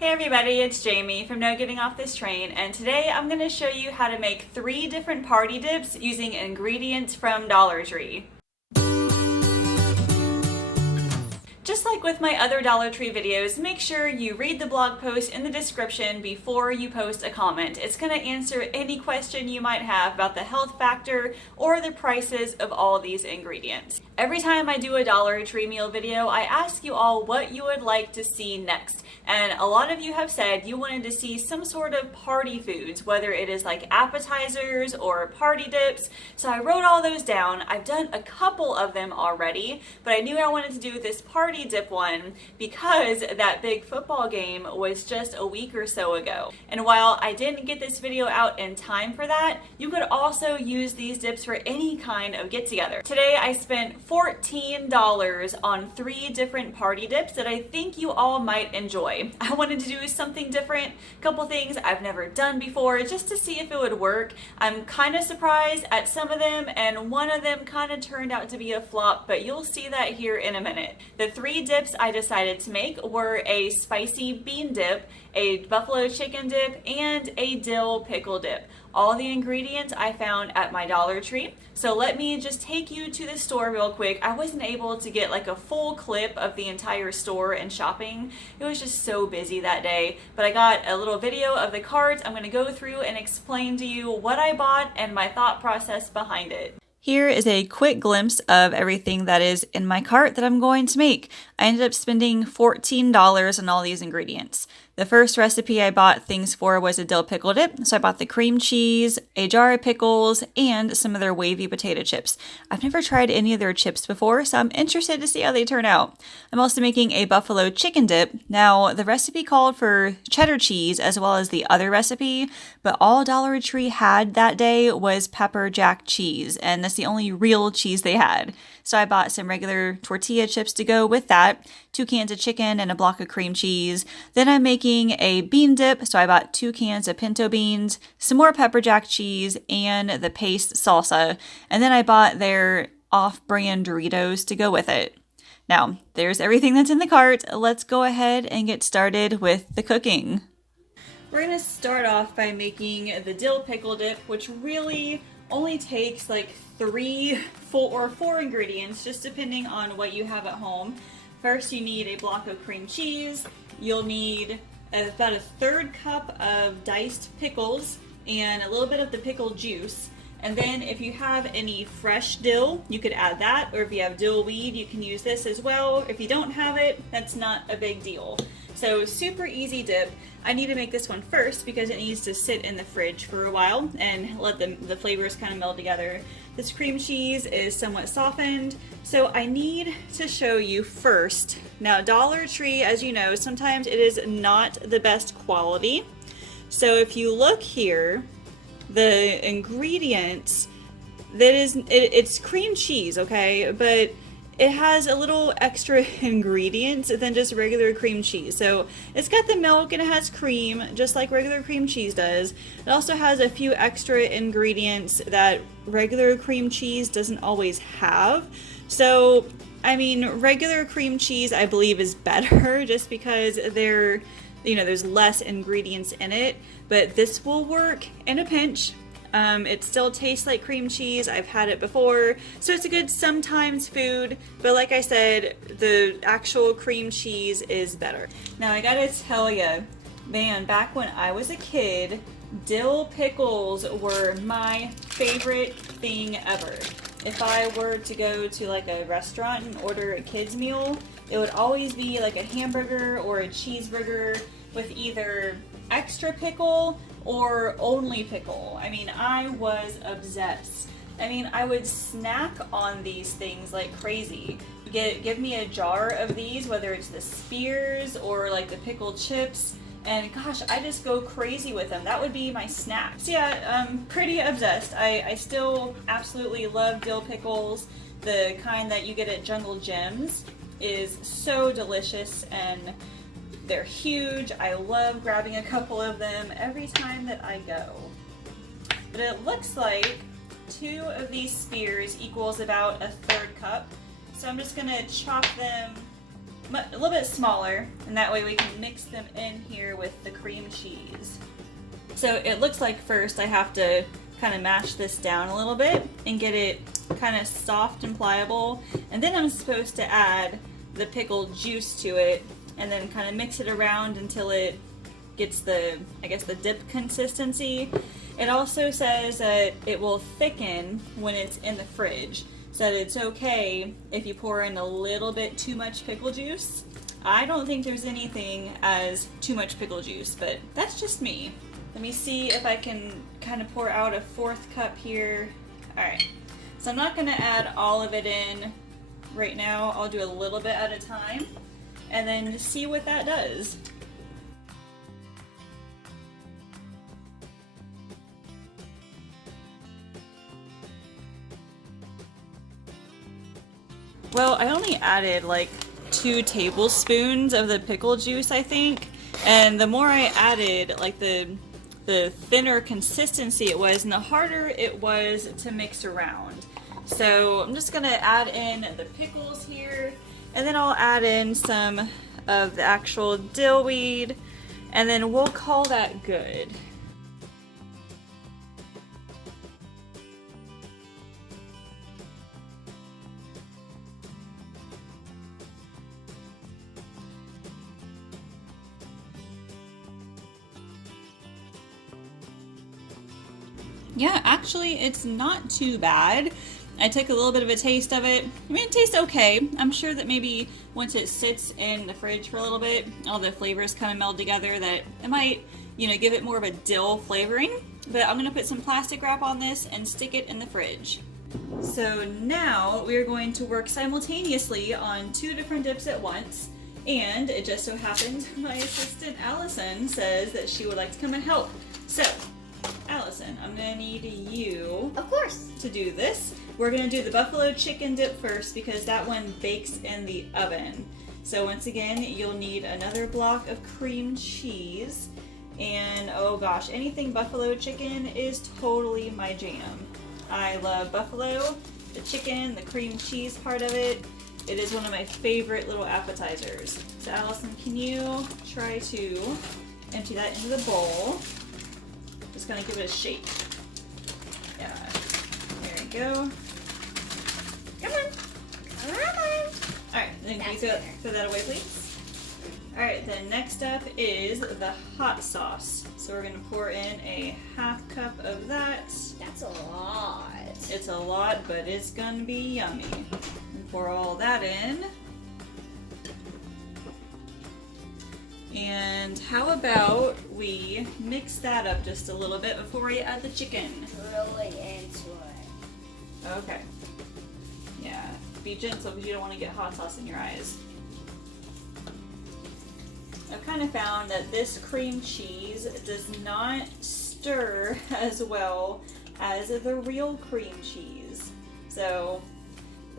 Hey everybody, it's Jamie from No Getting Off This Train, and today I'm going to show you how to make 3 different party dips using ingredients from Dollar Tree. Just like with my other Dollar Tree videos, make sure you read the blog post in the description before you post a comment. It's going to answer any question you might have about the health factor or the prices of all these ingredients. Every time I do a Dollar Tree meal video, I ask you all what you would like to see next. And a lot of you have said you wanted to see some sort of party foods, whether it is like appetizers or party dips. So I wrote all those down. I've done a couple of them already, but I knew I wanted to do this party dip one because that big football game was just a week or so ago. And while I didn't get this video out in time for that, you could also use these dips for any kind of get together. Today I spent $14 on 3 different party dips that I think you all might enjoy. I wanted to do something different, a couple things I've never done before, just to see if it would work. I'm kind of surprised at some of them, and one of them kind of turned out to be a flop, but you'll see that here in a minute. The 3 dips I decided to make were a spicy bean dip, a buffalo chicken dip, and a dill pickle dip. All the ingredients I found at my Dollar Tree. So let me just take you to the store real quick. I wasn't able to get like a full clip of the entire store and shopping. It was just so busy that day, but I got a little video of the carts. I'm gonna go through and explain to you what I bought and my thought process behind it. Here is a quick glimpse of everything that is in my cart that I'm going to make. I ended up spending $14 on all these ingredients. The first recipe I bought things for was a dill pickle dip, so I bought the cream cheese, a jar of pickles, and some of their wavy potato chips. I've never tried any of their chips before, so I'm interested to see how they turn out. I'm also making a buffalo chicken dip. Now, the recipe called for cheddar cheese as well as the other recipe, but all Dollar Tree had that day was pepper jack cheese, and that's the only real cheese they had. So I bought some regular tortilla chips to go with that, 2 cans of chicken and a block of cream cheese. Then I'm making a bean dip, so I bought 2 cans of pinto beans, some more pepper jack cheese, and the paste salsa. And then I bought their off-brand Doritos to go with it. Now, there's everything that's in the cart. Let's go ahead and get started with the cooking. We're gonna start off by making the dill pickle dip, which really only takes like 4 ingredients, just depending on what you have at home. First, you need a block of cream cheese. You'll need about a 1/3 cup of diced pickles and a little bit of the pickle juice. And then if you have any fresh dill, you could add that, or if you have dill weed, you can use this as well. If you don't have it, that's not a big deal. So super easy dip. I need to make this one first because it needs to sit in the fridge for a while and let the flavors kind of meld together. This cream cheese is somewhat softened, so I need to show you first. Now, Dollar Tree, as you know, sometimes it is not the best quality. So if you look here, the ingredients, it's cream cheese, okay, but it has a little extra ingredients than just regular cream cheese. So it's got the milk and it has cream, just like regular cream cheese does. It also has a few extra ingredients that regular cream cheese doesn't always have. So, I mean, regular cream cheese, I believe, is better just because there's less ingredients in it, but this will work in a pinch. It still tastes like cream cheese. I've had it before, so it's a good sometimes food, but like I said, the actual cream cheese is better. Now I gotta tell you, man, back when I was a kid, dill pickles were my favorite thing ever. If I were to go to like a restaurant and order a kid's meal, it would always be like a hamburger or a cheeseburger with either extra pickle or only pickle. I mean, I was obsessed. I mean, I would snack on these things like crazy. Give me a jar of these, whether it's the spears or like the pickled chips, and gosh, I just go crazy with them. That would be my snack. So yeah, I'm pretty obsessed. I still absolutely love dill pickles. The kind that you get at Jungle Gems is so delicious, and they're huge. I love grabbing a couple of them every time that I go. But it looks like 2 of these spears equals about a 1/3 cup. So I'm just gonna chop them a little bit smaller, and that way we can mix them in here with the cream cheese. So it looks like first I have to kind of mash this down a little bit and get it kind of soft and pliable, and then I'm supposed to add the pickled juice to it and then kind of mix it around until it gets the, I guess, the dip consistency. It also says that it will thicken when it's in the fridge, so that it's okay if you pour in a little bit too much pickle juice. I don't think there's anything as too much pickle juice, but that's just me. Let me see if I can kind of pour out a 4th cup here. All right, so I'm not gonna add all of it in right now. I'll do a little bit at a time and then see what that does. Well, I only added like 2 tablespoons of the pickle juice, I think. And the more I added, like the thinner consistency it was and the harder it was to mix around. So I'm just gonna add in the pickles here, and then I'll add in some of the actual dill weed, and then we'll call that good. Yeah, actually it's not too bad. I took a little bit of a taste of it. I mean, it tastes okay. I'm sure that maybe once it sits in the fridge for a little bit, all the flavors kind of meld together, that it might, you know, give it more of a dill flavoring. But I'm gonna put some plastic wrap on this and stick it in the fridge. So now we're going to work simultaneously on 2 different dips at once. And it just so happened my assistant Allison says that she would like to come and help. So Allison, I'm gonna need you, of course, to do this. We're gonna do the buffalo chicken dip first because that one bakes in the oven. So once again, you'll need another block of cream cheese, and oh gosh, anything buffalo chicken is totally my jam. I love buffalo, the chicken, the cream cheese part of it. It is one of my favorite little appetizers. So Allison, can you try to empty that into the bowl? Just gonna give it a shake. Yeah, there we go. Come on. Come on. All right, then can you throw that away, please? All right, then next up is the hot sauce. So we're gonna pour in a 1/2 cup of that. That's a lot. It's a lot, but it's gonna be yummy. And pour all that in. And how about we mix that up just a little bit before we add the chicken? Really into it. Okay. Yeah, be gentle because you don't want to get hot sauce in your eyes. I've kind of found that this cream cheese does not stir as well as the real cream cheese. So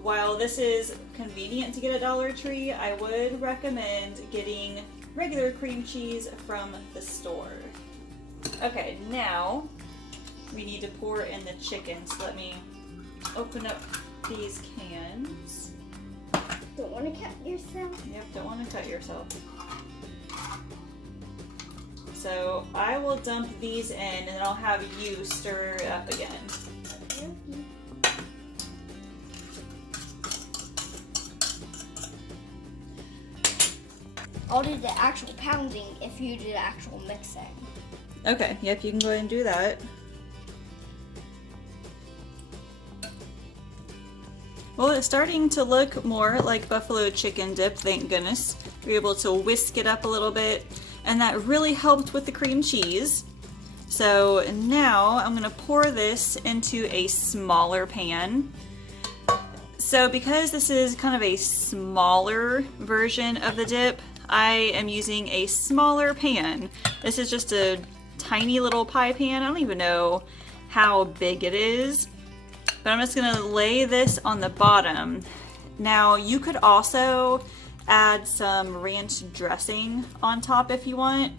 while this is convenient to get at Dollar Tree, I would recommend getting regular cream cheese from the store. Okay, now we need to pour in the chicken. So let me open up these cans. Don't want to cut yourself. Yep, don't want to cut yourself. So I will dump these in and then I'll have you stir it up again. I'll do the actual pounding if you do the actual mixing. Okay, yep, you can go ahead and do that. Well, it's starting to look more like buffalo chicken dip, thank goodness. We're able to whisk it up a little bit, and that really helped with the cream cheese. So now I'm gonna pour this into a smaller pan. So because this is kind of a smaller version of the dip, I am using a smaller pan. This is just a tiny little pie pan. I don't even know how big it is, but I'm just gonna lay this on the bottom. Now you could also add some ranch dressing on top if you want,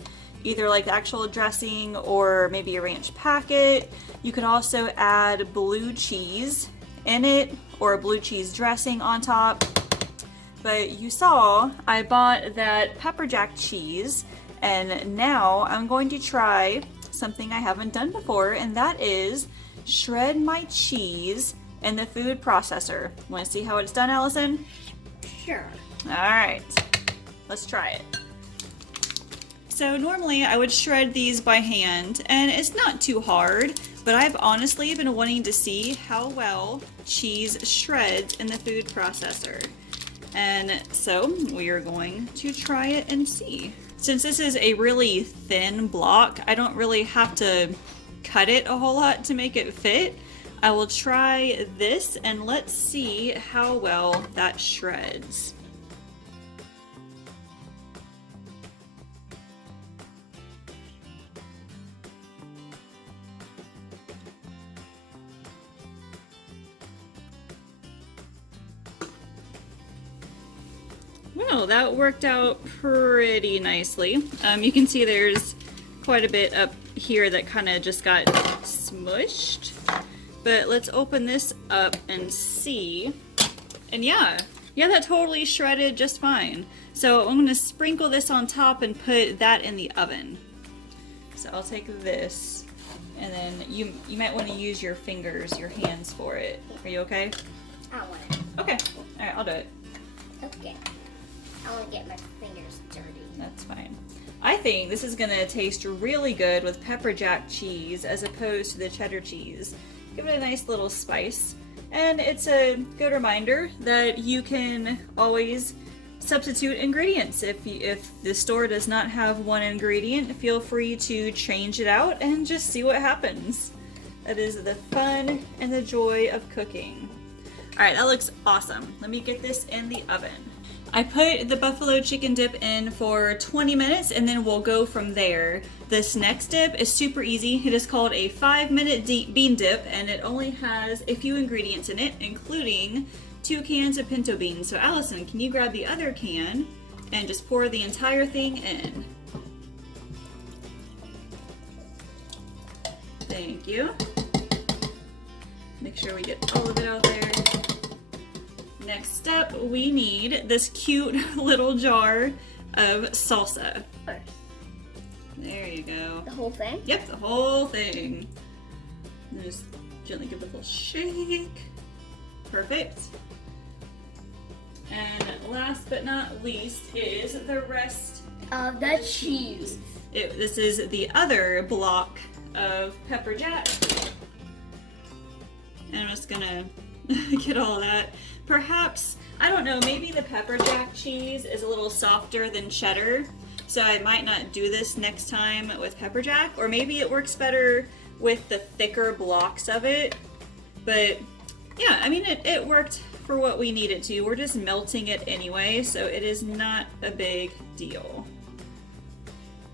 either like the actual dressing or maybe a ranch packet. You could also add blue cheese in it or a blue cheese dressing on top. But you saw I bought that pepper jack cheese, and now I'm going to try something I haven't done before, and that is shred my cheese in the food processor. Want to see how it's done, Allison? Sure. All right, let's try it. So normally I would shred these by hand, and it's not too hard, but I've honestly been wanting to see how well cheese shreds in the food processor. And so we are going to try it and see. Since this is a really thin block, I don't really have to cut it a whole lot to make it fit. I will try this and let's see how well that shreds. Well, that worked out pretty nicely. You can see there's quite a bit up here that kind of just got smushed. But let's open this up and see. And yeah, that totally shredded just fine. So I'm gonna sprinkle this on top and put that in the oven. So I'll take this, and then you might want to use your fingers, your hands for it. Are you okay? I want it. Okay, all right, I'll do it. Okay. I want to get my fingers dirty. That's fine. I think this is gonna taste really good with pepper jack cheese as opposed to the cheddar cheese. Give it a nice little spice. And it's a good reminder that you can always substitute ingredients. If the store does not have one ingredient, feel free to change it out and just see what happens. That is the fun and the joy of cooking. All right, that looks awesome. Let me get this in the oven. I put the buffalo chicken dip in for 20 minutes and then we'll go from there. This next dip is super easy. It is called a 5-minute bean dip and it only has a few ingredients in it, including 2 cans of pinto beans. So Allison, can you grab the other can and just pour the entire thing in? Thank you. Make sure we get all of it out there. Next up, we need this cute little jar of salsa. There you go. The whole thing? Yep, the whole thing. And just gently give it a little shake. Perfect. And last but not least is the rest of the cheese. This is the other block of pepper jack. And I'm just gonna get all that. Perhaps, I don't know, maybe the pepper jack cheese is a little softer than cheddar, so I might not do this next time with pepper jack, or maybe it works better with the thicker blocks of it. But yeah, I mean, it worked for what we needed to. We're just melting it anyway, so it is not a big deal.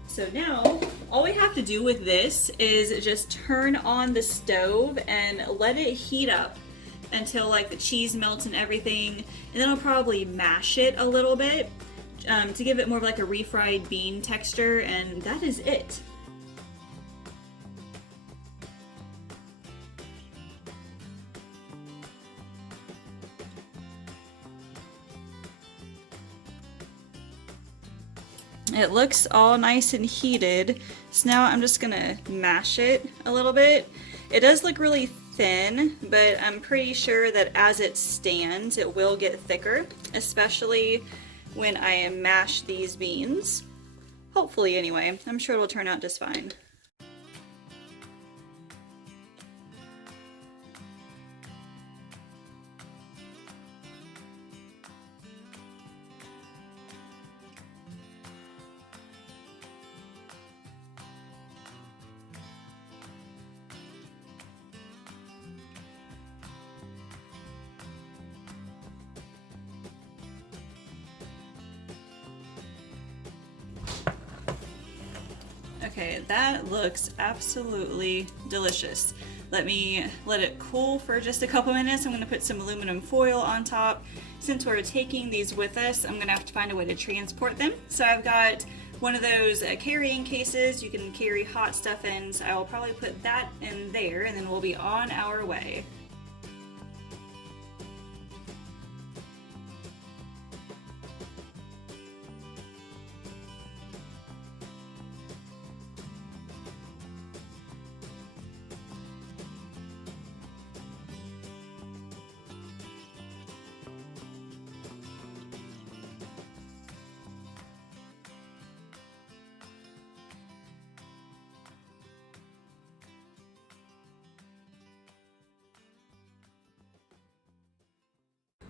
So now, all we have to do with this is just turn on the stove and let it heat up until like the cheese melts and everything, and then I'll probably mash it a little bit to give it more of like a refried bean texture, and that is it. It looks all nice and heated, so now I'm just gonna mash it a little bit. It does look really thin, but I'm pretty sure that as it stands, it will get thicker, especially when I mash these beans. Hopefully anyway, I'm sure it'll turn out just fine. Okay, that looks absolutely delicious. Let me let it cool for just a couple minutes. I'm gonna put some aluminum foil on top. Since we're taking these with us, I'm gonna have to find a way to transport them. So I've got one of those carrying cases you can carry hot stuff in, so I will probably put that in there and then we'll be on our way.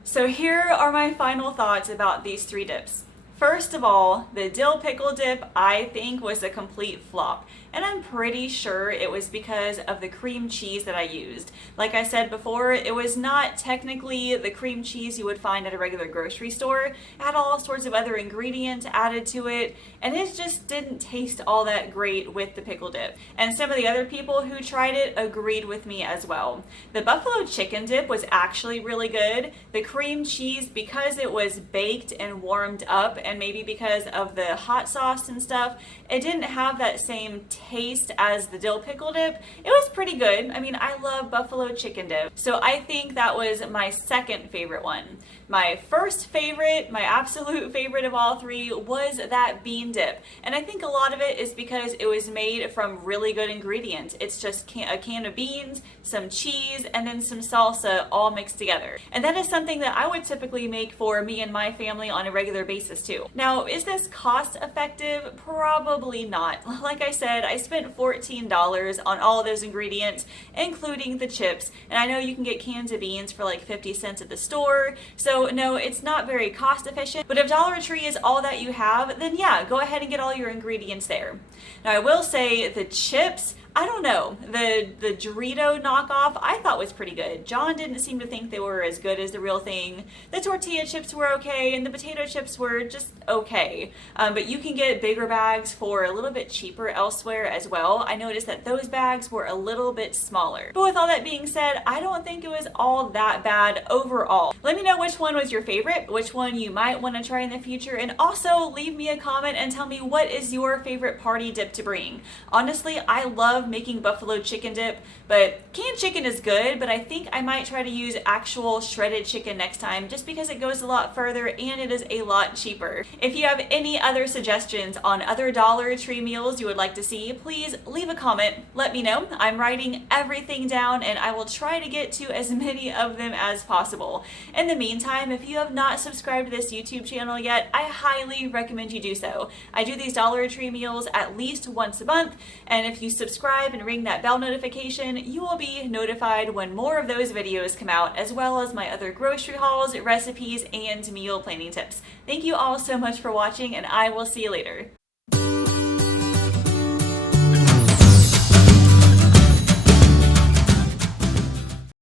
So here are my final thoughts about these 3 dips. First of all, the dill pickle dip I think was a complete flop, and I'm pretty sure it was because of the cream cheese that I used. Like I said before, it was not technically the cream cheese you would find at a regular grocery store. It had all sorts of other ingredients added to it, and it just didn't taste all that great with the pickle dip. And some of the other people who tried it agreed with me as well. The buffalo chicken dip was actually really good. The cream cheese, because it was baked and warmed up, and maybe because of the hot sauce and stuff, it didn't have that same taste as the dill pickle dip. It was pretty good. I mean, I love buffalo chicken dip. So I think that was my second favorite one. My first favorite, my absolute favorite of all 3, was that bean dip. And I think a lot of it is because it was made from really good ingredients. It's just a can of beans, some cheese, and then some salsa all mixed together. And that is something that I would typically make for me and my family on a regular basis too. Now, is this cost effective? Probably not. Like I said, I spent $14 on all of those ingredients, including the chips. And I know you can get cans of beans for like 50 cents at the store. So no, it's not very cost efficient, but if Dollar Tree is all that you have, then yeah, go ahead and get all your ingredients there. Now I will say the chips, I don't know, the Dorito knockoff I thought was pretty good. John didn't seem to think they were as good as the real thing. The tortilla chips were okay, and the potato chips were just okay. But you can get bigger bags for a little bit cheaper elsewhere as well. I noticed that those bags were a little bit smaller. But with all that being said, I don't think it was all that bad overall. Let me know which one was your favorite, which one you might want to try in the future, and also leave me a comment and tell me what is your favorite party dip to bring. Honestly, I love making buffalo chicken dip, but canned chicken is good, but I think I might try to use actual shredded chicken next time just because it goes a lot further and it is a lot cheaper. If you have any other suggestions on other Dollar Tree meals you would like to see, please leave a comment. Let me know. I'm writing everything down and I will try to get to as many of them as possible. In the meantime, if you have not subscribed to this YouTube channel yet, I highly recommend you do so. I do these Dollar Tree meals at least once a month, and if you subscribe and ring that bell notification, you will be notified when more of those videos come out, as well as my other grocery hauls, recipes, and meal planning tips. Thank you all so much for watching, and I will see you later.